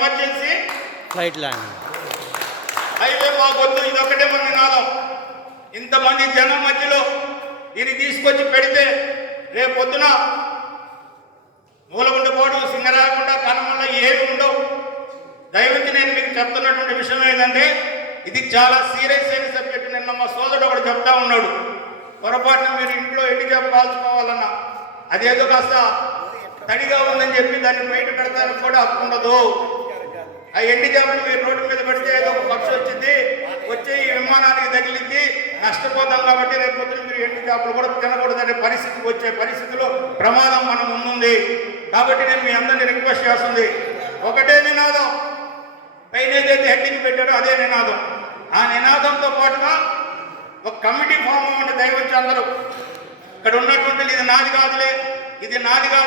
Emergency flight landing. Highway మాకొద్దు, ఇదొక్కటే మన నినాదం. ఇంతమంది జనం మధ్యలో దీన్ని తీసుకొచ్చి పెడితే రేపొద్దున మూలగుండపోవడం, సింగరాకుండా, కనమల్ల ఏమి ఉండవు. దయవచ్చి నేను మీకు చెప్తున్నటువంటి విషయం ఏంటంటే ఇది చాలా సీరియస్ అయిన సబ్జెక్ట్. నిన్న మా సోదరుడు ఒకటి చెప్తా ఉన్నాడు, పొరపాటున మీరు ఇంట్లో ఎండి చేప కాల్చుకోవాలన్నా అదేదో కాస్త తడిగా ఉందని చెప్పి దాన్ని బయట పెడతానికి కూడా హక్కు ఉండదు. ఆ ఎండి చేపలు మీరు రోడ్డు మీద పెడితే ఏదో ఒక పక్షి వచ్చింది, వచ్చి ఈ విమానానికి తగిలింది, నష్టపోతాం. కాబట్టి రేపు పొద్దున మీరు ఎండి చేపలు కూడా తినకూడదనే పరిస్థితికి వచ్చే పరిస్థితిలో ప్రమాదం మనం ముందుంది. కాబట్టి నేను మీ అందరినీ రిక్వెస్ట్ చేస్తుంది, ఒకటే నినాదం, పైన ఏదైతే హెడ్డింగ్ పెట్టారో అదే నినాదం. ఆ నినాదంతో పాటుగా ఒక కమిటీ ఫామ్ అవ్వండి. దయవచ్చి అందరూ ఇక్కడ ఉన్నటువంటి ఇది నాది కాదులే, ఇది నాది కాదు.